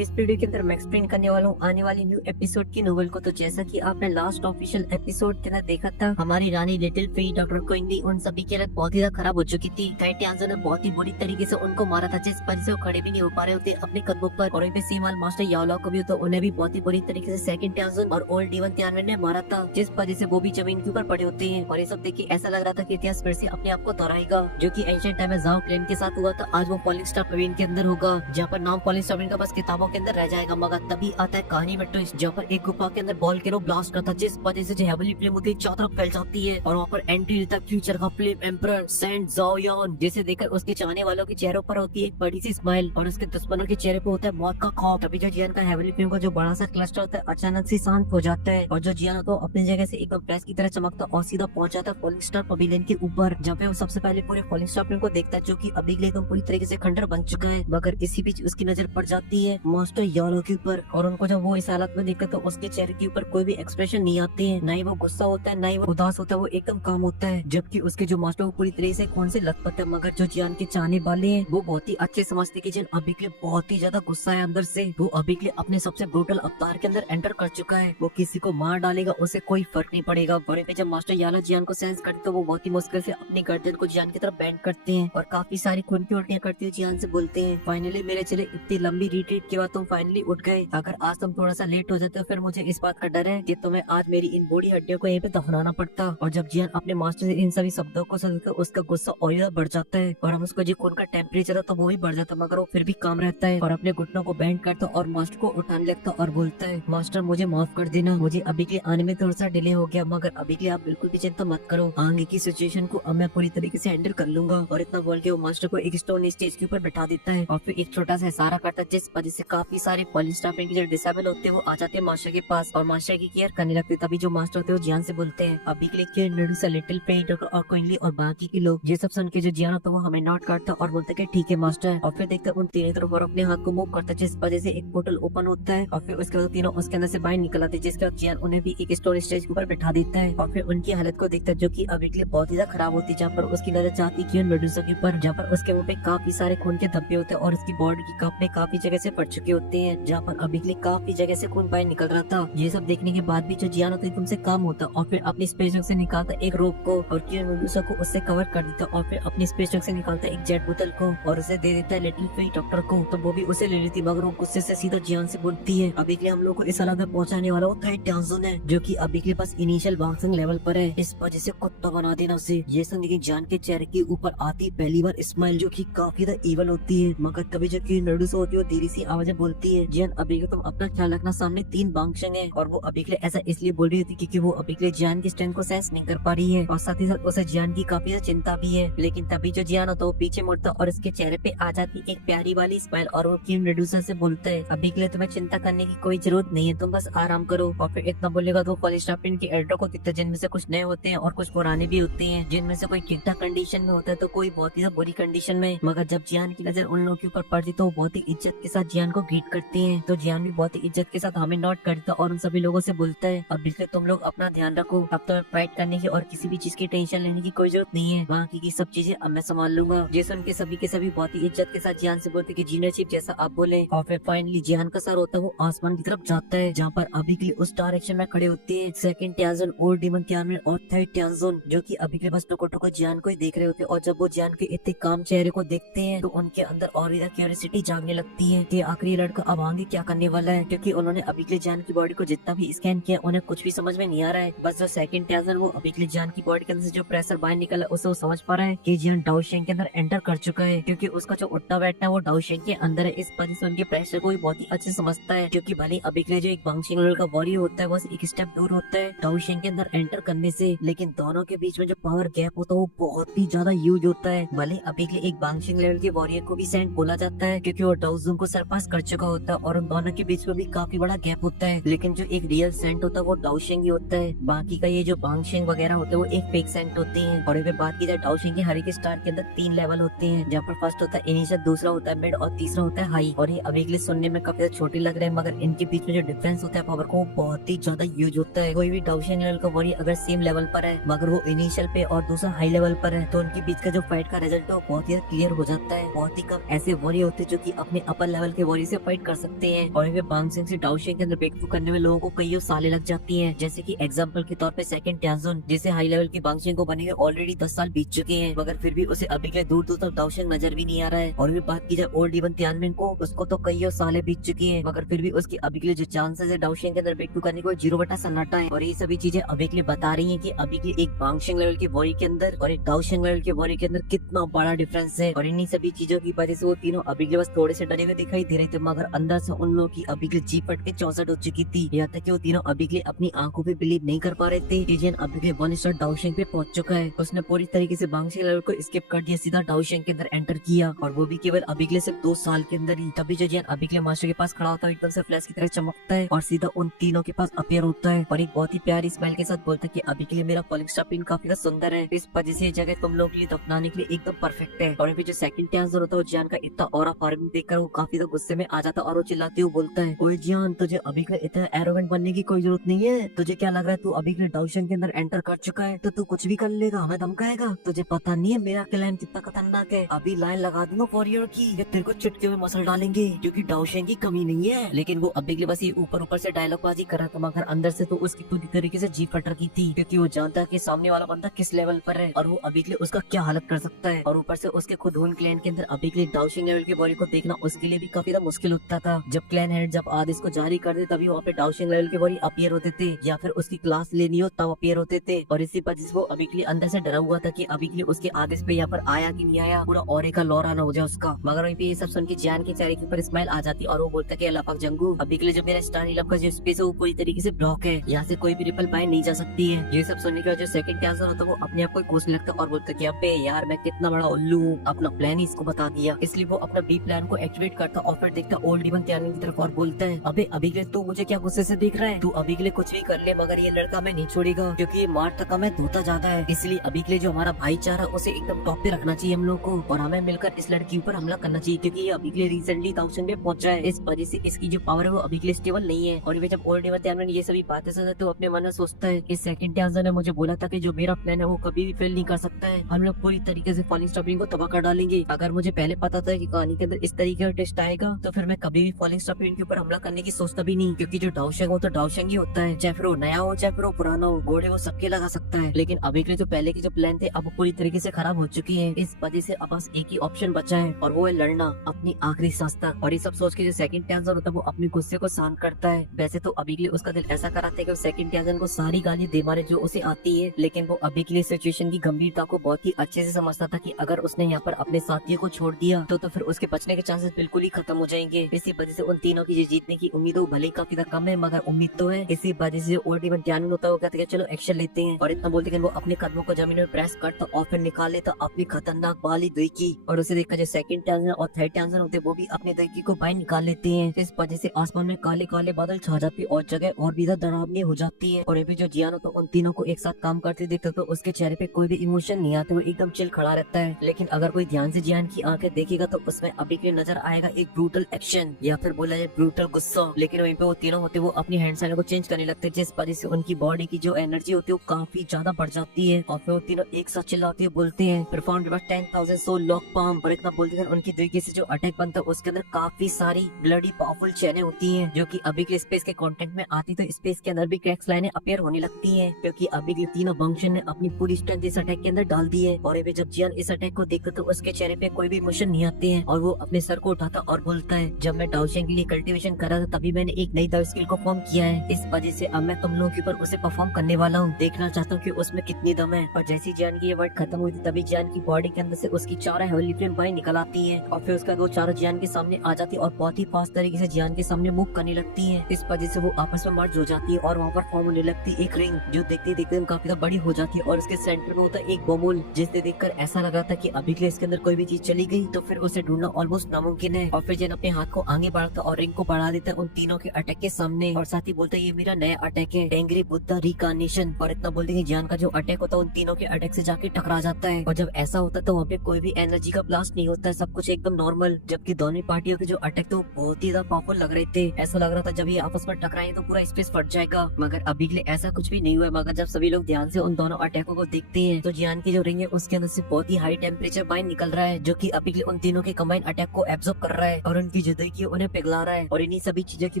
इस वीडियो के अंदर मैं एक्सप्लेन करने वाला हूँ आने वाली न्यू एपिसोड की नोवेल को। तो जैसा कि आपने लास्ट ऑफिशियल एपिसोड के अंदर देखा था, हमारी रानी लिटिल फेई, डॉक्टर क्विंगली, उन सभी की हालत बहुत ही ज्यादा खराब हो चुकी थी। टाइटियांजो ने बहुत ही बुरी तरीके से उनको मारा था, जिस वजह से वो खड़े भी नहीं हो पा रहे होते अपने कदमों पर। और वहीं पे सीमाल मास्टर याओला को भी तो उन्हें भी बहुत ही बुरी तरीके से सेकंड टांजन और ओल्ड डीवन तियानवे ने मारा था, जिस वजह से वो भी जमीन के ऊपर पड़े होते हैं। और ये सब देख के ऐसा लग रहा था कि इतिहास फिर से अपने आप को दोहराएगा, जो कि एंशिएंट टाइम में जाओ क्लैन के साथ हुआ था, आज वो फॉलिंग स्टार पवेलियन के अंदर होगा, जहाँ पर नाम फॉलिंग स्टार पवेलियन का बस किताबों के अंदर रह जाएगा। मगर तभी आता है कहानी में ट्विस्ट, जहाँ पर एक गुफा के अंदर बॉल केनो ब्लास्ट करता है, जिस वजह से जो हेवनली फ्लेम होती है चारों तरफ फैल जाती है। और वहाँ पर एंट्री लेता है फ्यूचर का फ्लेम एम्परर सेंट ज़ाओयान, जिसे देखकर उसके चाहने वालों के चेहरों पर होती है एक बड़ी सी स्माइल, और उसके दुश्मनों के चेहरे पर होता है मौत का खौफ। तभी जो जियान का हेवनली फ्लेम का जो बड़ा सा क्लस्टर होता है अचानक से शांत हो जाता है, और जो जियान होता है अपनी जगह से एकदम फ्लैश की तरह चमकता और सीधा पहुंच जाता है फॉलिंग स्टार पवेलियन के ऊपर, जहाँ पे वो सबसे पहले पूरे फॉलिंग स्टार पवेलियन को देखता है, जो कि अभी के लिए एकदम पूरी तरीके से खंडर बन चुका है। मगर इसी बीच उसकी नजर पड़ जाती है मास्टर यारो के ऊपर, और उनको जब वो इस हालत में देखते तो उसके चेहरे के ऊपर कोई भी एक्सप्रेशन नहीं आते हैं, न ही वो गुस्सा होता है, न ही वो उदास होता है, वो एकदम काम होता है। जबकि उसके जो मास्टर वो पूरी तरह से खून से लथपथ है। मगर जो जियान के चाहने वाले हैं वो बहुत ही अच्छे समझते कि जिन अभी के लिए बहुत ही ज्यादा गुस्सा है अंदर से, वो अभी के लिए अपने सबसे ब्रूटल अवतार के अंदर एंटर कर चुका है। वो किसी को मार डालेगा, उसे कोई फर्क नहीं पड़ेगा। बड़े पे जब मास्टर याला जियान को सेंस करते तो वो बहुत ही मुश्किल से अपनी गर्दन को जियान की तरफ बेंड करते हैं, और काफी सारी खून की उल्टियां करते हुए जियान से बोलते हैं, फाइनली मेरे चले इतनी लंबी रिट्रीट के बाद तुम फाइनली उठ गए। अगर आज तुम थोड़ा सा लेट हो जाते हो फिर मुझे इस बात का डर है कि तुम्हें आज मेरी इन बूढ़ी हड्डियों को यहीं पे दफनाना पड़ता। और जब जियान अपने मास्टर से इन सभी शब्दों को सुनकर उसका गुस्सा और ज्यादा बढ़ जाता है, और हम उसको जो खून का टेम्परेचर है तो वो भी बढ़ जाता है, मगर वो फिर भी काम रहता है और अपने घुटनों को बेंड करता और मास्टर को उठाने लगता और बोलता है, मास्टर मुझे माफ कर देना, मुझे अभी के आने में थोड़ा सा डिले हो गया, मगर अभी के आप बिल्कुल भी चिंता मत करो, आगे की सिचुएशन को अब मैं पूरी तरीके से हैंडल कर लूंगा। और इतना बोल के वो मास्टर को एक स्टोन स्टेज के ऊपर बैठा देता है, और फिर एक छोटा सा इशारा करता है, जिस वजह से काफी सारे फॉलिंग स्टार पवेलियन के जो डिसेबल होते हैं वो आ जाते हैं मास्टर के पास और मास्टर की केयर करने लगते। तभी जो मास्टर होते हैं वो जियान से बोलते हैं, अभी के लिए care introduce little Fei, doctor और क्विंगली और बाकी के लोग। ये सब सुन के जो जियान होता है वो हमें नोट करता और बोलता है ठीक है मास्टर। और फिर देखते उन तीनों तरफ और अपने हाथ को मूव करता है, जिस वजह से एक पोर्टल ओपन होता है, और फिर उसके बाद तीनों उसके अंदर से बाहर निकल आते हैं, जिसके बाद जियान उन्हें भी एक स्टोन स्टेज के ऊपर बैठा देता है। और फिर उनकी हालत को देखता है जो कि अभी के लिए बहुत ही ज्यादा खराब होती है, जहाँ पर उसकी नजर जाती है मेडुसा के ऊपर, जहाँ पर उसके मुंह पे काफी सारे खून के धब्बे होते हैं और उसकी बॉडी की कपड़े काफी जगह से फट चुके होते हैं, जहाँ पर अभी के लिए काफी जगह से खून बाहर निकल रहा था। ये सब देखने के बाद भी जो जियान होता है तुमसे काम होता, और फिर अपनी स्पेस जग से निकालता एक रोप को और किरण मेडुसा को उससे कवर कर देता, और फिर अपनी स्पेस जग से निकालता एक जेट बोतल को और उसे दे देता है लिटिल फेई डॉक्टर को। तो वो भी उसे ले लेती, मगर वो गुस्से से सीधा जियान से बोलती है, अभी के लिए हम लोग को इस हालत में पहुंचाने वाला वो टाइटियांजो है, जो कि अभी के लिए बस इनिशियल बाउंसिंग लेवल पर है, इस वजह से कुत्ता बना देना उसे। ये सुन के जियान के चेहरे के ऊपर आती पहली बार स्माइल, जो कि काफी ज्यादा इवल होती है। मगर तभी जो किरण मेडुसा होती है वो धीरे सी आवाजें बोलती है, जियान अभी के तुम अपना ख्याल रखना, सामने 3 बांगशंग है। और वो अभी के लिए ऐसा इसलिए बोल रही थी क्योंकि वो अभी के लिए जियान की स्ट्रेंथ को सेंस नहीं कर पा रही है, और साथ ही साथ उसे जियान की काफी ज्यादा चिंता भी है। लेकिन तभी जो जियान होता है वो पीछे मुड़ता और उसके चेहरे पे आ जाती एक प्यारी वाली स्माइल, और वो किरण मेडुसा से बोलता है, अभी के लिए तुम्हें चिंता करने की कोई जरूरत नहीं है, तुम बस आराम करो। और फिर इतना बोलेगा तो फॉलिंग स्टार पवेलियन के एल्डर को दिखता है, जिनमें से कुछ नए होते हैं और कुछ पुराने भी होते हैं, जिनमें से कोई ठीक ठाक कंडीशन में होता है तो कोई बहुत ही बुरी कंडीशन में। मगर जब जियान की नजर उन लोगों के ऊपर पड़ती तो वो बहुत ही इज्जत के साथ जियान को ग्रीट करते हैं, तो जियान भी बहुत ही इज्जत के साथ हमें नोट करता और उन सभी लोगों से बोलता है, अब बिल्कुल तुम लोग अपना ध्यान रखो, अब तो फाइट करने की और किसी भी चीज की टेंशन लेने की कोई जरूरत नहीं है, बाकी की सब चीजें अब मैं संभाल लूंगा। जैसे उनके सभी के सभी बहुत ही इज्जत के साथ जियान से बोलते कि जीनरशिप जैसा आप बोले। और फिर फाइनली जियान का सर होता है वो आसमान की तरफ जाता है, जहाँ पर अभी के लिए उस डायरेक्शन में खड़े होते हैं सेकंड टांजन, ओल्ड डीमन तियानवे और थर्ड टांजन, जो कि अभी के लिए बस टोको जियान को ही देख रहे होते हैं। और जब वो जियान के इतने काम चेहरे को देखते हैं तो उनके अंदर और ज्यादा क्यूरियोसिटी जागने लगती है कि आखिर ये लड़का अब आगे क्या करने वाला है, क्योंकि उन्होंने अभी के लिए जियान की बॉडी को जितना भी स्कैन किया उन्हें कुछ भी समझ में नहीं आ रहा है। बस जो सेकंड टांजन वो अभी के लिए जियान की बॉडी के अंदर से जो प्रेशर बाहर निकला उसे वो समझ पा रहा है कि जियान डाओशेंग के अंदर एंटर कर चुका है, क्योंकि उसका जो उठना बैठना है वो डाओशेंग के अंदर है, इस वजह से उनके प्रेशर को भी बहुत ही अच्छे समझता है। क्योंकि भले अभी के लिए जो एक बांगशिंग लेवल का बॉडी होता है बस एक स्टेप दूर होता है डाओशेंग के अंदर एंटर करने से, लेकिन दोनों के बीच में जो पावर गैप होता है वो बहुत ही ज्यादा ह्यूज होता है। भले अभी के लिए एक बांगशिंग लेवल के वॉरियर को भी सेंट बोला जाता है क्योंकि वो डाउजूम को सरपास कर चुका होता है, और उन दोनों के बीच में भी काफी बड़ा गैप होता है, लेकिन जो एक रियल सेंट होता है वो डाओशेंग ही होता है। बाकी का ये जो बांगशिंग वगैरह होते हैं वो एक फेक सेंट होते हैं। और बात की जाए डाओशेंग के हर एक स्टार के अंदर 3 लेवल होते हैं, जहाँ पर फर्स्ट होता है इनिशियल, दूसरा होता है मिड और तीसरा होता है हाई। और ये अभी के लिए सुनने में काफी छोटे लग रहे हैं, मगर इनके बीच में जो डिफरेंस होता है पावर को वो बहुत ही ज्यादा यूज होता है। कोई भी डाउशेंग लेवल का वॉरियर अगर सेम लेवल पर है मगर वो इनिशियल पे और दूसरा हाई लेवल पर है तो उनके बीच का जो फाइट का रिजल्ट है वो बहुत ही क्लियर हो जाता है। बहुत ही कम ऐसे वॉरियर होते हैं जो कि अपने अपर लेवल के वॉरियर इजीली से फाइट कर सकते हैं। और वे बांग सिंह से डाउशिंग के अंदर ब्रेकथ्रू करने में लोगों को कई सालें लग जाती हैं। जैसे कि एग्जांपल के तौर पे सेकंड ट्याजुन, जिसे हाई लेवल की बांग सिंह को बने हुए ऑलरेडी 10 साल बीत चुके हैं, मगर फिर भी उसे अभी के लिए दूर दूर तक डाउशिंग नजर भी नहीं आ रहा है। और भी बात की जाए ओल्ड इवन तियानमिन को, उसको तो कई सालें बीत चुकी है, मगर फिर भी उसकी अभी के लिए जो चांसेस है डाउशिंग के अंदर ब्रेकथ्रू करने को 0/सन्नाटा है। और ये सभी चीजें अभी के लिए बता रही है की अभी के एक बांगशिंग लेवल की बॉडी के अंदर और एक डाउशिंग लेवल की बॉडी के अंदर कितना बड़ा डिफरेंस है। और इन्हीं सभी चीजों की वजह से वो तीनों अभी के बस थोड़े से डरे हुए दिखाई दे रहे थे, मगर अंदर से उन लोगों की अभी के जी फट के 64 हो चुकी थी। यहाँ तक कि वो तीनों अभी के अपनी आंखों पे बिलीव नहीं कर पा रहे थे। टीजियन अभी के 1 स्टार डाउशिंग पे पहुंच चुका है। उसने पूरी तरीके से बांगशिंग लेवल को स्किप कर दिया, सीधा डाउशिंग के अंदर एंटर किया, और वो भी केवल अभी के लिए सिर्फ 2 साल के अंदर ही। तभी जो जियान अभी के लिए मास्टर के पास खड़ा होता है, एकदम से फ्लैश की तरह चमकता है और सीधा उन तीनों के पास अपीयर होता है और एक बहुत ही प्यारी स्माइल के साथ बोलता है कि अभी के लिए मेरा फॉलिंग स्टार पिन काफी सुंदर है, इस वजह से ये जगह तुम लोग के लिए दफनाने के लिए एकदम परफेक्ट है। और अभी जो सेकंड ट्याजर होता है, जियान का इतना ऑरा फार्मिंग देखकर वो काफी गुस्से में आ जाता है और वो चिल्लाते हुए बोलता है, ओए जियान, तुझे अभी के लिए इतना एरोगेंट बनने की कोई जरूरत नहीं है। तुझे क्या लग रहा है तू अभी के लिए डाउशिंग के अंदर एंटर कर चुका है तो तू कुछ भी कर लेगा, हमें धमकाएगा? तुझे पता नहीं है मेरा क्लैन कितना खतरनाक है। अभी लाइन लगा दूंगा फॉरियर की, ये तेरे को चुटकी में मसल डालेंगे, क्योंकि डाउशिंग की कमी नहीं है। लेकिन वो अभी के लिए बस ये ऊपर ऊपर से डायलॉग बाजी कर रहा था, मगर अंदर से तो उसकी पूरी तरीके से जी फट रखी थी, क्योंकि वो जानता है कि सामने वाला बंदा किस लेवल पर है और वो अभी के लिए उसका क्या हालत कर सकता है। और ऊपर से उसके खुद हुन क्लैन के अंदर अभी के लिए डाउशिंग लेवल की बॉडी को देखना उसके लिए भी काफी मुश्किल होता था। जब क्लैन हेड जब आदेश को जारी कर दे तभी वहाँ पे डाउशिंग लेवल की बॉडी अपीयर होते थे, या फिर उसकी क्लास लेनी हो तब अपीयर होते थे। और इसी वजह से वो अभी के लिए अंदर से डरा हुआ था कि अभी के लिए उसके आदेश पे यहाँ पर आया कि नहीं आया, पूरा और का लौरा ना हो जाए उसका। मगर वहीं पे ये सब सुन के जियान के चेहरे के ऊपर स्माइल आ जाती और वो बोलता है अल्लाह पाक जंगू, अभी के लिए जो मेरा स्टार नीलम का जो स्पेस है वो पूरी तरीके से ब्लॉक है, यहाँ से कोई भी रिपल बाय नहीं जा सकती है। ये सब सुनने के बाद जो सेकंड ट्याजर होता है वो अपने आप को कोसने लगता और बोलता है अबे यार मैं कितना बड़ा उल्लू हूँ, अपना प्लान ही इसको बता दिया। इसलिए वो अपना बी प्लान को एक्टिवेट करता और फिर देखता ओल्ड इवन तियानमिन की तरफ और बोलता है, अबे अभी के लिए तू मुझे क्या गुस्से से देख रहा है? तू अभी के लिए कुछ भी कर ले, मगर ये लड़का मैं नहीं छोड़ेगा, क्योंकि ये मारता कम है धोता ज्यादा है। इसलिए अभी के लिए जो हमारा भाईचारा उसे एकदम टॉप पे रखना चाहिए हम लोग को, और हमें मिलकर इस लड़की पर हमला करना चाहिए, क्योंकि ये अभी के लिए रिसेंटली डाउशिंग में पहुंचा है। इस वजह से इसकी जो पावर है वो अभी के लिए स्टेबल नहीं है। और जब ओल्ड इवन तियानमिन ये सभी बातें सुनता तो अपने मन में सोचता है कि सेकंड ट्याजर ने मुझे बोला था कि जो मेरा प्लान है वो कभी भी फेल नहीं कर सकता है, हम लोग पूरी तरीके से फॉलिंग स्टार पिन को तबाह कर डालेंगे। अगर मुझे पहले पता था कि कहानी के अंदर इस तरीके का टेस्ट आएगा तो फिर मैं कभी भी फॉलिंग स्टार पिन के ऊपर हमला करने की सोचता भी नहीं, क्योंकि जो डाउशिंग हो तो डाउशिंग ही होता है, चाहे फिर वो नया हो चाहे फिर वो पुराना हो, घोड़े वो सबके लगा सकता है। लेकिन अभी के लिए जो पहले के जो प्लान थे अब पूरी तरीके से खराब हो चुकी है। इस वजह से अब बस एक ही ऑप्शन बचा है और वो है लड़ना अपनी आखिरी सांस तक। और ये सब सोच के जो सेकंड ट्याजर होता है वो अपने गुस्से को शांत करता है। वैसे तो अभी के लिए उसका दिल ऐसा कराता है कि सेकंड ट्याजर को सारी गाली दे मारे जो उसे आती है, लेकिन वो अभी के लिए सिचुएशन की गंभीरता को बहुत ही अच्छे से समझता था कि अगर उसने यहाँ पर अपने साथियों को छोड़ दिया तो फिर उसके बचने के चांसेस बिल्कुल ही खत्म हो जाएंगे। इसी वजह से उन तीनों की जीतने की उम्मीद भले ही काफी कम है, मगर उम्मीद तो है। इसी वजह से ओल्ड इवन तियानमिन होता है वो कहते हैं चलो एक्शन लेते हैं, और इतना बोलते हैं वो अपने कदमों को जमीन में प्रेस करता और फिर निकाल लेता अपनी खतरनाक वाली दही। और उसे देखकर जो सेकंड ट्याजर और थर्ड ट्याजर होते हैं वो भी अपने दही को बाहर निकाल लेते हैं। इस वजह से आसमान में काले काले बादल छा जाते हैं और जगह और भी डरावनी हो जाती है। और अभी जो जियान होता है उन तीनों को एक साथ काम करते देखते तो उसके चेहरे पे कोई भी इमोशन नहीं आता, वो एकदम चिल खड़ा रहता है। लेकिन अगर कोई ध्यान से जियान की आंखें देखेगा तो उसमें अभी के नजर आएगा एक ब्रूटल एक्शन या फिर बोला जाए ब्रूटल गुस्सा। लेकिन वहीं पे वो तीनों होते वो अपनी हैंड साइन को चेंज करने लगते हैं, जिस वजह से उनकी बॉडी की जो एनर्जी होती है वो काफी ज्यादा बढ़ जाती है। और फिर वो तीनों एक साथ चिल्लाते हुए बोलते हैं परफॉर्म 10,000 सोल लॉक पाम। और इतना बोलते हैं उनकी तरीके से जो अटैक बनता है उसके अंदर काफी सारी ब्लडी पावरफुल चैनें होती हैं, जो कि अभी के स्पेस के कंटेंट में आती तो स्पेस के अंदर भी क्रैक्स लाइनें अपीयर होने लगती हैं, क्योंकि अभी के तीनों बंक्शन ने अपनी पूरी स्ट्रेंथ इस अटैक के अंदर डाल दी है। और जब जियान इस अटैक को देखता तो उसके चेहरे पे कोई भी इमोशन नहीं आते हैं और वो अपने सर को उठाता और बोलता है जब मैं डाउशिंग के लिए कल्टीवेशन कर रहा था तभी मैंने एक नई दाव स्किल को फॉर्म किया है, इस वजह से अब मैं तुम लोगों के ऊपर उसे परफॉर्म करने वाला हूँ, देखना चाहता हूँ कि उसमें कितनी दम है। और जैसी जियान की ये वर्ड खत्म हुई थी तभी जियान की बॉडी के अंदर से उसकी चारों हेवनली फ्लेम बाहर निकल आती है और फिर उसका वो चारों जियान के सामने आ जाती है और बहुत ही फास्ट तरीके से जियान के सामने मूव करने लगती है। इस वजह से वो आपस में मर्ज हो जाती है और वहाँ पर फॉर्म होने लगती है एक रिंग, जो देखते देखते काफी बड़ी हो जाती है और उसके सेंटर में होता है एक बमूल, जिसे देखकर ऐसा लगा था कि अभी के लिए इसके अंदर कोई भी चीज चली गई तो फिर उसे ढूंढना ऑलमोस्ट नामुमकिन है। और फिर जिन अपने हाथ को आगे बढ़ाता और रिंग को बढ़ा देता है उन तीनों के अटैक के सामने और साथ ही बोलता है ये मेरा नया अटैक है एंग्री बुद्धा रिकार्नेशन। और इतना बोलते हैं जियान का जो अटैक होता है उन तीनों के अटैक से जाके टकरा जाता है और जब ऐसा होता है तो वहाँ पे कोई भी एनर्जी का ब्लास्ट नहीं होता है, सब कुछ एकदम नॉर्मल। जबकि दोनों पार्टियों के जो अटैक थे वो बहुत ही ज्यादा पावरफुल लग रहे थे, ऐसा लग रहा था जब ये आपस में टकराए तो पूरा स्पेस फट जाएगा, मगर अभी के लिए ऐसा कुछ भी नहीं हुआ। मगर जब सभी लोग ध्यान से उन दोनों अटैकों को देखते हैं तो जियान की जो रिंग है उसके अंदर से बहुत ही हाई टेम्परेचर बाहर निकल रहा है, जो कि अभी के लिए उन तीनों के कंबाइन अटैक को एब्जॉर्ब कर रहा है और उन उनकी जिंदगी की उन्हें पिघला रहा है और इन्हीं सभी चीजों की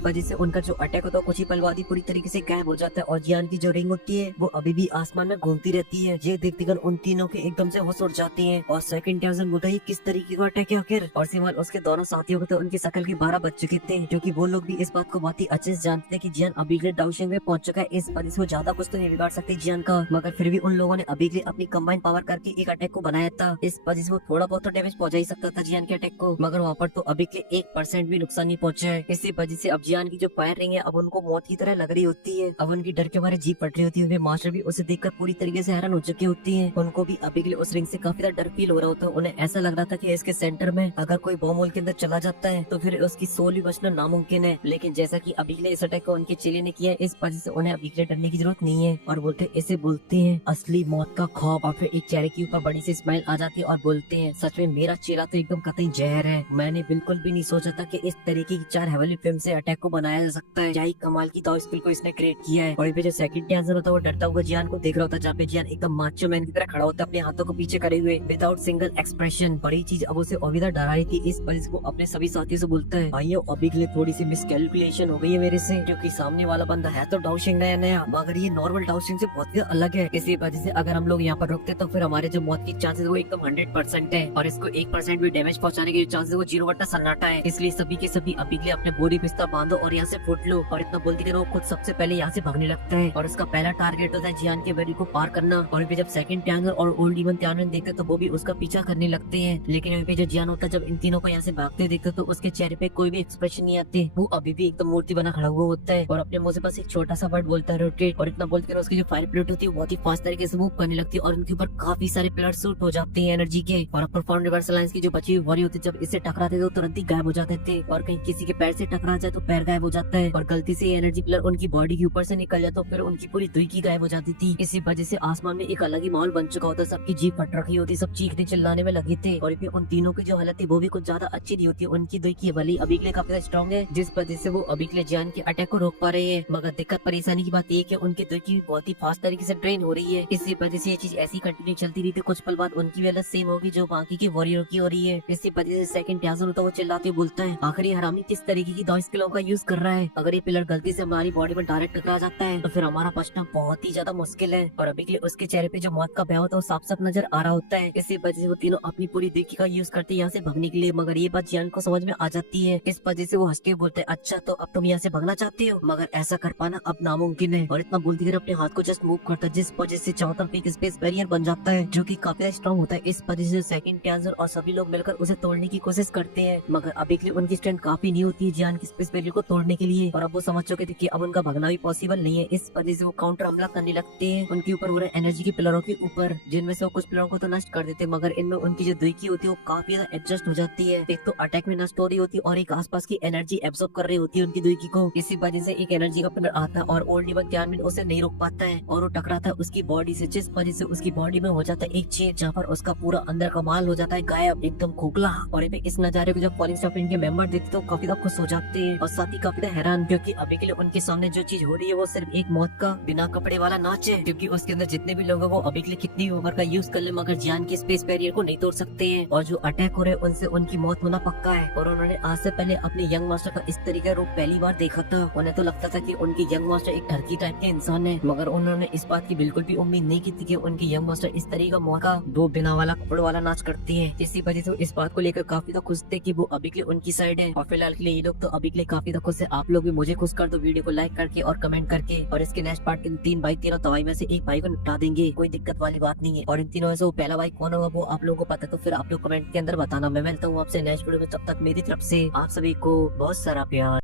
वजह से उनका जो अटैक होता है कुछ ही पल बाद ही पूरी तरीके से गायब हो जाता है और जियान की जो रिंग होती है वो अभी भी आसमान में घूमती रहती है। ये देखते कर उन तीनों के एकदम से होश उड़ जाती है और सेकंड टाइम बोलता है किस तरीके का अटैक है आखिर। और सिवाल उसके दोनों साथियों को तो उनकी शकल के 12 बज चुके थे क्योंकि वो लोग भी इस बात को बहुत ही अच्छे से जानते थे कि जियान अभी के डाउशिंग में पहुंच चुका है। इस वजह से वो ज्यादा कुछ तो नहीं बिगाड़ सकते जियान का, मगर फिर भी उन लोगों ने अभी के लिए अपनी कंबाइन पावर करके एक अटैक को बनाया था। इस वजह से वो थोड़ा बहुत तो डैमेज पहुंचा ही सकता था जियान के अटैक को, मगर वहाँ पर तो अभी के 1% भी नुकसान नहीं पहुंचा है। इसी वजह से अब जियान की जो फायर रिंग है अब उनको मौत की तरह लग रही होती है। अब उनकी डर के मारे जीप पट रही होती है। मास्टर भी उसे देखकर पूरी तरीके से हैरान हो चुकी होती है। उनको भी अभी के लिए उस रिंग से काफी ज्यादा डर फील हो रहा होता है। उन्हें ऐसा लग रहा था कि इसके सेंटर में अगर कोई बॉम्ब होल के अंदर चला जाता है तो फिर उसकी सोल भी बचना नामुमकिन है। लेकिन जैसा कि अभी के लिए इस अटैक को उनके चेले ने किया है इस वजह से उन्हें अभी के लिए डरने की जरूरत नहीं है। और बोलते इसे बोलते हैं असली मौत का खौफ। और फिर एक चेहरे के ऊपर बड़ी सी स्माइल आ जाती है और बोलते हैं सच में मेरा चेहरा तो एकदम कतई जहर है। मैंने बिल्कुल भी नहीं सोचा था कि इस तरीके की 4 हेवनली फिल्म से अटैक को बनाया जा सकता है। यही कमाल की दाव स्किल को इसने क्रिएट किया है। और जो सेकंड आंसर होता है वो डरता हुआ जियान को देख रहा होता है जहाँ पे जियान एकदम माचो मैन की तरह खड़ा होता है अपने हाथों को पीछे करे हुए विदाउट सिंगल एक्सप्रेशन। बड़ी चीज अब उसे और भी डरा रही थी। इस वजह से वो अपने सभी साथियों से बोलता है भाइयों अभी के लिए थोड़ी सी मिसकैलकुलेशन हो गई है मेरे से, क्योंकि सामने वाला बंदा है तो डाउशिंग नया मगर ये नॉर्मल डाउशिंग से बहुत ही अलग है। इसी वजह से अगर हम लोग यहाँ पर रुकते तो फिर हमारे जो मौत की चांसेस वो एकदम 100% है और इसको 1% भी डैमेज पहुंचाने के चांसेस वो 0 सन्नाटा है। इसलिए सभी के सभी अभी के लिए अपने बोरी पिस्ता बांधो और यहाँ से फुट लो। और इतना बोलती वो खुद सबसे पहले यहाँ से भागने लगता है और उसका पहला टारगेट होता है जियान के बैरियर को पार करना। और फिर जब सेकंड टैंगर और ओल्ड डीमन त्यानन देखते तो वो भी उसका पीछा करने लगते हैं। लेकिन वहीं पे जो जियान होता है जब इन तीनों को यहाँ से भागते देखते तो उसके चेहरे पे कोई भी एक्सप्रेशन नहीं आते। वो अभी भी एकदम मूर्ति बना खड़ा हुआ होता है और अपने मुंह से बस एक छोटा सा वर्ड बोलता है रोटेट। और इतना बोलते उसकी जो फायर प्लेट होती है बहुत ही फास्ट तरीके से मूव करने लगती है और उनके ऊपर काफी सारे प्लेट शूट हो जाते हैं एनर्जी के। और अपर फॉर्म रिवर्सल लाइंस की जो बची हुई वॉरी होती है जब इससे टकराते थे तो तुरंत ही गायब हो जाते थे। और कहीं किसी के पैर से टकरा जाए तो पैर गायब हो जाता है और गलती से एनर्जी प्लेट उनकी बॉडी के ऊपर से निकल जाए तो फिर उनकी पूरी दुई गायब हो जाती थी। इसी वजह से आसमान में एक अलग ही माहौल बन चुका होता, सबकी जीभ फट रखी होती, सब चीखने चिल्लाने में लगे थे। और उन तीनों की जो हालत थी वो भी कुछ ज्यादा अच्छी नहीं होती। उनकी दुई की भली अभी के लिए काफी स्ट्रॉन्ग है जिस वजह से वो अभी के लिए जियान के अटैक को रोक पा रहे हैं। मगर दिक्कत परेशानी की बात ये कि उनकी दुई की बहुत ही फास्ट तरीके से ट्रेन हो रही है। इसी वजह से ये चीज ऐसी कंटिन्यू चलती रही थी। कुछ पल बाद उनकी भी हालत सेम होगी जो बाकी की वॉरियर की हो रही है। इसी वजह से सेकंड ट्याजन होता है वो चिल्लाते हुए बोलता है आखिर ये हरामी किस तरीके की दाव स्किलों का यूज कर रहा है। अगर ये पिलर गलती से हमारी बॉडी में डायरेक्ट टकरा जाता है तो फिर हमारा बचना बहुत ही ज्यादा मुश्किल है। और अभी के लिए उसके चेहरे पे जो मौत का भय होता है वो साफ साफ नजर आ रहा होता है। इसी वजह से वो तीनों अपनी पूरी देखी का यूज करते हैं यहाँ से भागने के लिए। मगर ये बात जियान को समझ में आ जाती है। इस वजह से वो हंस के बोलते हैं अच्छा तो अब तुम यहाँ से भागना चाहते हो, मगर ऐसा कर पाना अब नामुमकिन है। और इतना बोलते हुए अपने हाथ को जस्ट मूव करता है जिस वजह से चारों तरफ एक स्पेस बैरियर बन जाता है जो कि काफी स्ट्रॉन्ग होता है। इस वजह से सेकंड ट्याजर और सभी लोग मिलकर उसे तोड़ने की कोशिश करते हैं। मगर अभी के लिए उनकी स्ट्रेंथ काफी नहीं होती है जियान की स्पेस बैरियर को तोड़ने के लिए। और अब वो समझ चुके थे कि अब उनका भागना भी पॉसिबल नहीं है। इस वजह से वो काउंटर हमला करने लगते हैं उनके ऊपर हो रहे एनर्जी के पिलरों के ऊपर, जिनमें से वो कुछ पिलरों को तो नष्ट कर देते मगर इनमें उनकी जो दुई होती है वो काफी ज्यादा एडजस्ट हो जाती है। एक तो अटैक में नष्ट हो रही होती है और एक आसपास की एनर्जी एब्सॉर्ब कर रही होती है उनकी दुई को। इसी वजह से एक एनर्जी का पिलर आता है और ओल्ड डीमन त्यानन उसे नहीं रोक पाता है और वो टकराता है उसकी बॉडी से, जिस वजह से उसकी बॉडी में हो जाता है एक छेद जहाँ पर उसका पूरा अंदर का माल हो जाता है गायब, एकदम खोखला। और इस नजारे को जब फॉलिंग स्टार के मेंबर देखते तो काफी ज्यादा खुश हो जाते हैं और साथ ही काफी ज्यादा हैरान, क्योंकि अभी के लिए उनके सामने जो चीज हो रही है वो सिर्फ एक मौत का बिना कपड़े वाला नाच है। क्योंकि उसके अंदर जितने भी लोग हैं वो अभी के लिए कितनी उम्र का यूज कर ले मगर जियान के स्पेस बैरियर को नहीं तोड़ सकते हैं। और जो अटैक हो रहे हैं उनसे उनकी मौत होना पक्का है। और उन्होंने आज से पहले अपने यंग मास्टर का इस तरीके का रूप पहली बार देखा था। उन्हें तो लगता था कि उनके यंग मास्टर एक ठरकी टाइप के इंसान है, मगर उन्होंने इस बात की बिल्कुल भी उम्मीद नहीं की थी कि उनके यंग मास्टर इस तरीके का मौका दो बिना वाला कपड़ों वाला नाच करती है। इसी वजह से इस बात को लेकर काफी तो खुश थे कि वो अभी के लिए उनकी साइड है। और फिलहाल के लिए ये लोग तो अभी के लिए काफी तो खुश है। आप लोग भी मुझे खुश कर दो वीडियो को लाइक करके और कमेंट करके। और इसके नेक्स्ट पार्ट के 3 भाई तीनों दवाई में से एक भाई को निपटा देंगे, कोई दिक्कत वाली बात नहीं है। और इन तीनों में से वो पहला भाई कौन होगा वो आप लोगों को पता है तो फिर आप लोग कमेंट के अंदर बताना। मैं मिलता हूँ आपसे नेक्स्ट वीडियो में, तब तक मेरी तरफ से आप सभी को बहुत सारा प्यार।